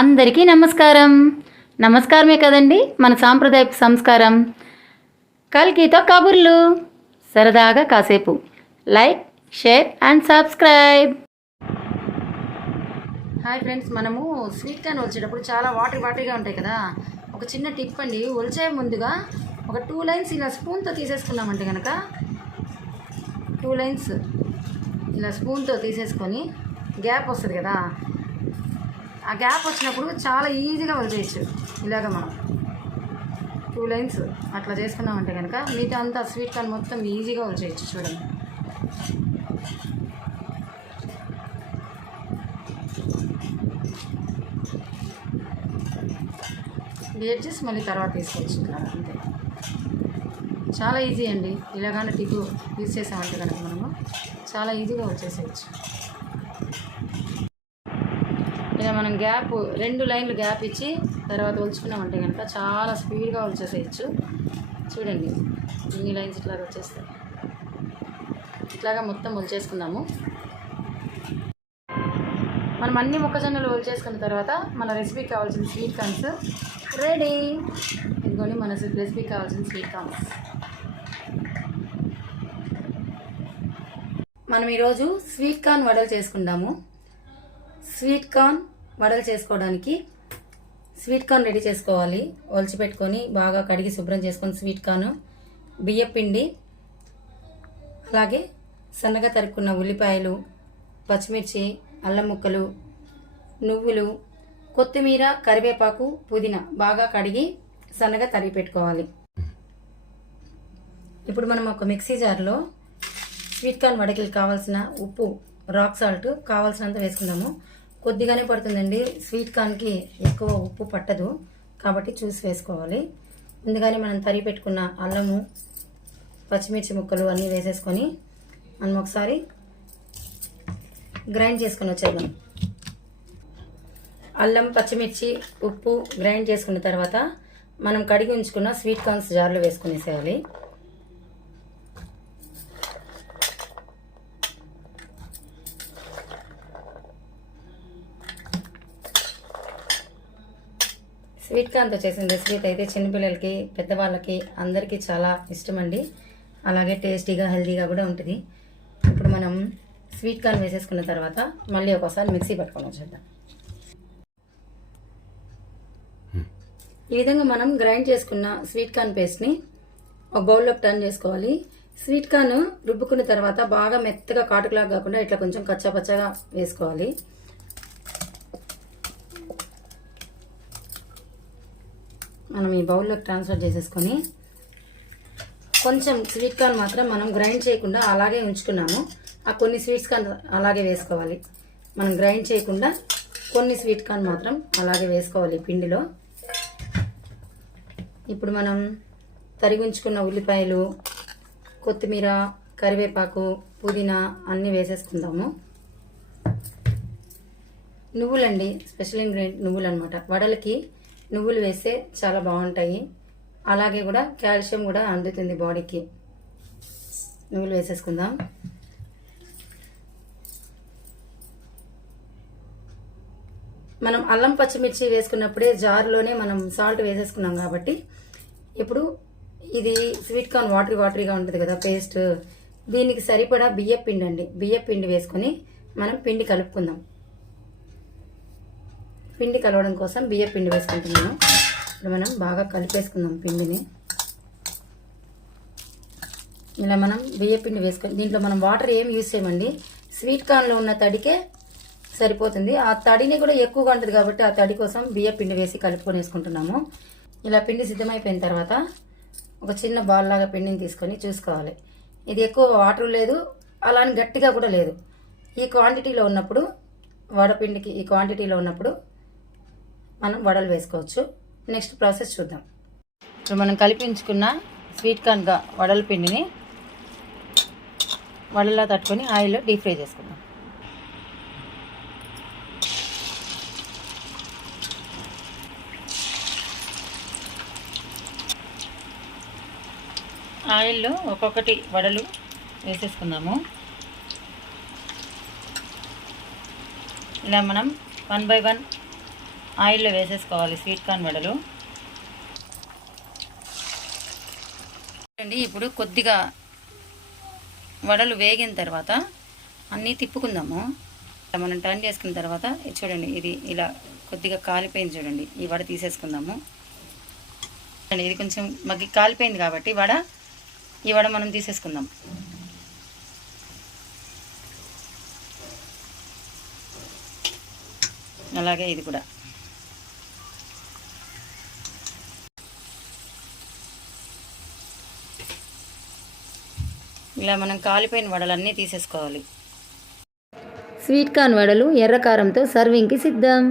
అందరికీ నమస్కారం. నమస్కారమే కదండి మన సాంప్రదాయపు సంస్కారం. కల్కితో కబుర్లు. సరదాగా కాసేపు. Like share and subscribe. Hi friends మనము స్వీట్ కార్న్ వచ్చేటప్పుడు చాలా వాటర్ వాటర్గా ఉంటాయి కదా. ఒక చిన్న టిప్ అండి. ఒలిచే ముందుగా ఒక టూ లైన్స్ ఇలా స్పూన్తో తీసేసుకున్నామంటే కనుక టూ లైన్స్ ఇలా స్పూన్తో తీసేసుకొని గ్యాప్ వస్తుంది కదా. ఆ గ్యాప్ వచ్చినప్పుడు చాలా ఈజీగా వదిలేయచ్చు. ఇలాగ మనం టూ లైన్స్ అట్లా చేసుకున్నామంటే కనుక మిగతా అంతా స్వీట్ కార్న్ మొత్తం ఈజీగా వదిలేయచ్చు చూడండి. ఎడ్జెస్ మళ్ళీ తర్వాత తీసుకోవచ్చు ఇలా అంతే. చాలా ఈజీ అండి. ఇలాగానే టిప్పు యూజ్ చేసామంటే కనుక మనము చాలా ఈజీగా వచ్చేసేయచ్చు. మనం గ్యాప్ రెండు లైన్లు గ్యాప్ ఇచ్చి తర్వాత ఒలుచుకున్నామంటే కనుక చాలా స్పీడ్గా ఒలిచేసేయచ్చు. చూడండి ఇన్ని లైన్స్ ఇట్లాగ వచ్చేస్తాయి. ఇట్లాగా మొత్తం ఒలిచేసుకుందాము. మనం అన్ని మొక్కజొన్నలు ఒలిచేసుకున్న తర్వాత మన రెసిపీకి కావాల్సిన స్వీట్ కార్న్స్ రెడీ. ఇదిగోని మన రెసిపీకి కావాల్సిన స్వీట్ కార్న్స్. మనం ఈరోజు స్వీట్ కార్న్ వడలు చేసుకుందాము. స్వీట్ కార్న్ వడలు చేసుకోవడానికి స్వీట్ కార్న్ రెడీ చేసుకోవాలి. ఒలిచిపెట్టుకొని బాగా కడిగి శుభ్రం చేసుకొని స్వీట్ కార్న్ బియ్య పిండి అలాగే సన్నగా తరుక్కున్న ఉల్లిపాయలు పచ్చిమిర్చి అల్లం ముక్కలు నువ్వులు కొత్తిమీర కరివేపాకు పుదీనా బాగా కడిగి సన్నగా తరిగి పెట్టుకోవాలి. ఇప్పుడు మనం ఒక మిక్సీ జార్లో స్వీట్ కార్న్ వడకిలు కావాల్సిన ఉప్పు రాక్ సాల్ట్ కావాల్సినంత వేసుకుందాము. కొద్దిగానే పడుతుందండి. స్వీట్ కార్న్కి ఎక్కువ ఉప్పు పట్టదు. కాబట్టి చూసి వేసుకోవాలి. ముందుగానే మనం తరిగి పెట్టుకున్న అల్లము పచ్చిమిర్చి ముక్కలు అన్నీ వేసేసుకొని మనం ఒకసారి గ్రైండ్ చేసుకుని వచ్చేద్దాం. అల్లం పచ్చిమిర్చి ఉప్పు గ్రైండ్ చేసుకున్న తర్వాత మనం కడిగి ఉంచుకున్న స్వీట్ కార్న్స్ జార్లో వేసుకునేసేయాలి. స్వీట్ కార్న్తో చేసిన రెసిపీ అయితే చిన్నపిల్లలకి పెద్దవాళ్ళకి అందరికీ చాలా ఇష్టమండి. అలాగే టేస్టీగా హెల్తీగా కూడా ఉంటుంది. ఇప్పుడు మనం స్వీట్ కార్న్ వేసేసుకున్న తర్వాత మళ్ళీ ఒకసారి మిక్సీ పట్టుకొని వచ్చేద్దాం. ఈ విధంగా మనం గ్రైండ్ చేసుకున్న స్వీట్ కార్న్ పేస్ట్ని ఒక బౌల్లోకి టర్న్ చేసుకోవాలి. స్వీట్ కార్న్ రుబ్బుకున్న తర్వాత బాగా మెత్తగా కాటుకులాగా కాకుండా ఇట్లా కొంచెం కచ్చాపచ్చగా వేసుకోవాలి. మనం ఈ బౌల్లోకి ట్రాన్స్ఫర్ చేసేసుకొని కొంచెం స్వీట్ కార్న్ మాత్రం మనం గ్రైండ్ చేయకుండా అలాగే ఉంచుకున్నాము. ఆ కొన్ని స్వీట్స్ కార్న్ అలాగే వేసుకోవాలి. మనం గ్రైండ్ చేయకుండా కొన్ని స్వీట్ కార్న్ మాత్రం అలాగే వేసుకోవాలి పిండిలో. ఇప్పుడు మనం తరిగుంచుకున్న ఉల్లిపాయలు కొత్తిమీర కరివేపాకు పుదీనా అన్నీ వేసేసుకుందాము. నువ్వులండి స్పెషల్ ఇంగ్రీడియంట్ నువ్వులు అనమాట వడలకి నువ్వులు వేస్తే చాలా బాగుంటాయి. అలాగే కూడా కాల్షియం కూడా అందుతుంది బాడీకి. నువ్వులు వేసేసుకుందాం. మనం అల్లం పచ్చిమిర్చి వేసుకున్నప్పుడే జారులోనే మనం సాల్ట్ వేసేసుకున్నాం కాబట్టి ఇప్పుడు ఇది స్వీట్ కార్న్ వాటరీ వాటరీగా ఉంటుంది కదా పేస్ట్. దీనికి సరిపడా బియ్య పిండి అండి బియ్య పిండి వేసుకొని మనం పిండి కలుపుకుందాం. పిండి కలవడం కోసం బియ్య పిండి వేసుకుంటున్నాను. ఇప్పుడు మనం బాగా కలిపేసుకుందాం పిండిని. ఇలా మనం బియ్య పిండి వేసుకొని దీంట్లో మనం వాటర్ ఏం యూజ్ చేయమండి? స్వీట్ కార్న్లో ఉన్న తడికే సరిపోతుంది. ఆ తడిని కూడా ఎక్కువగా ఉంటుంది కాబట్టి ఆ తడి కోసం బియ్య పిండి వేసి కలుపుకొని వేసుకుంటున్నాము. ఇలా పిండి సిద్ధమైపోయిన తర్వాత ఒక చిన్న బాల్ లాగా పిండిని తీసుకొని చూసుకోవాలి. ఇది ఎక్కువ వాటర్ లేదు అలానే గట్టిగా కూడా లేదు. ఈ క్వాంటిటీలో ఉన్నప్పుడు వడపిండికి ఈ క్వాంటిటీలో ఉన్నప్పుడు మనం వడలు వేసుకోవచ్చు. నెక్స్ట్ ప్రాసెస్ చూద్దాం. ఇప్పుడు మనం కలిపించుకున్న స్వీట్ కార్న్గా వడల పిండిని వడలా తట్టుకొని ఆయిల్లో డీప్ ఫ్రై చేసుకుందాం. ఆయిల్లో ఒక్కొక్కటి వడలు వేసేసుకుందాము. ఇలా మనం వన్ బై వన్ ఆయిల్లో వేసేసుకోవాలి స్వీట్ కార్న్ వడలు. అండి ఇప్పుడు కొద్దిగా వడలు వేగిన తర్వాత అన్నీ తిప్పుకుందాము. మనం టర్న్ చేసుకున్న తర్వాత చూడండి ఇది ఇలా కొద్దిగా కాలిపోయింది చూడండి ఈ వడ తీసేసుకుందాము. అండి ఇది కొంచెం మగ్గి కాలిపోయింది కాబట్టి వడ ఈ వడ మనం తీసేసుకుందాం. అలాగే ఇది కూడా. ఇలా మనం కాలిపోయిన వడలన్నీ తీసేసుకోవాలి. స్వీట్ కార్న్ వడలు ఎర్ర కారంతో సర్వింగ్కి సిద్ధం.